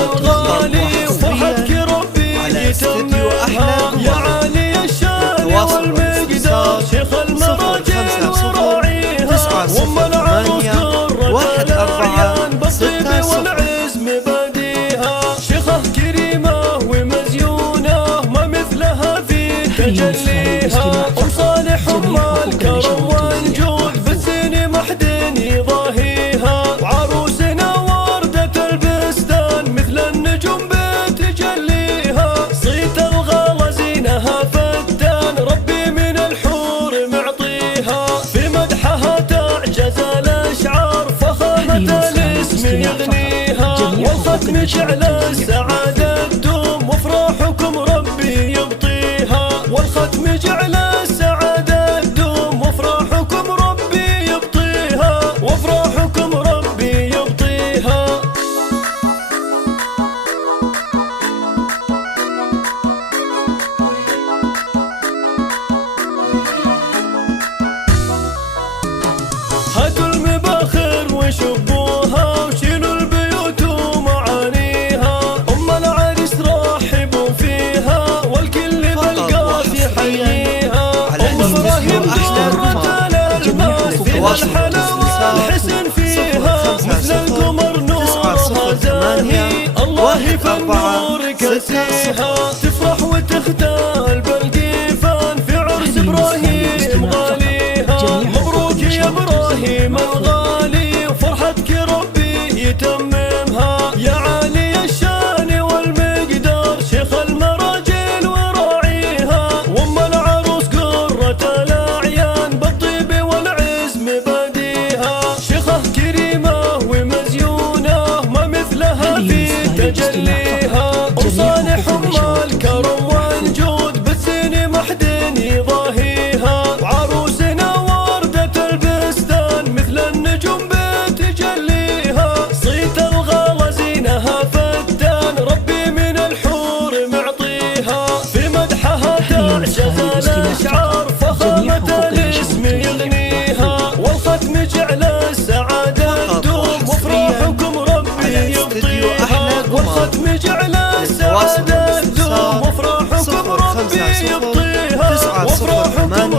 الغالي وفرحتك ربي يتمها. يا عالي الشان والمقدار شيخ المراجل وراعيها، وام العروس قرة الأعيان بالطيب والعز مباديها. شيخة كريمة ومزيونة ما مثلها في تجليها، وصالح الكرم والجود في الزين ما حد يضاهيها. وعروسنا وردة البستان مثل النجوم بتجليها، صيت الغلا زينها فتان ربي من الحور معطيها. في مدحها تعجز الأشعار فخامة الاسم يغنيها، والختم جعل السعادة تدوم وافراحكم ربي يبطيها. والختم جعل السعادة تدوم وافراحكم ربي يبطيها، وافراحكم ربي يبطيها. هاتوا المباخر وشبوها وشيلوا البيوت ومعانيها، أم العريس رحبوا فيها والكل بالقاف يحييها. أم إبراهيم قرة الألماس فيها الحلاوة الحسن فيها، مثل القمر نورها زاهي الله فالنور كسيها. تفرح وتختال بالقيفان في عرس إبراهيم غاليها. مبروك يا إبراهيم الغالي وفرحتك ربي يتممها. يا عالي الشان والمقدار شيخ المراجل وراعيها، وام العروس قرة الأعيان بالطيب والعز مباديها. شيخة كريمة ومزيونة ما مثلها في تجليها، وصالح الكرم والجود بالزين ما حد يضاهيها. وعروسنا وردة البستان مثل النجوم بتجليها، صيت الغلا زينها فتان ربي من الحور معطيها. في مدحها تعجز الأشعار فخامة الاسم يغنيها، والختم جعل السعادة تدوم وافراحكم ربي يبطيها. والختم جعل السعادة تدوم وافراحكم ربي يبطيها، وافراحكم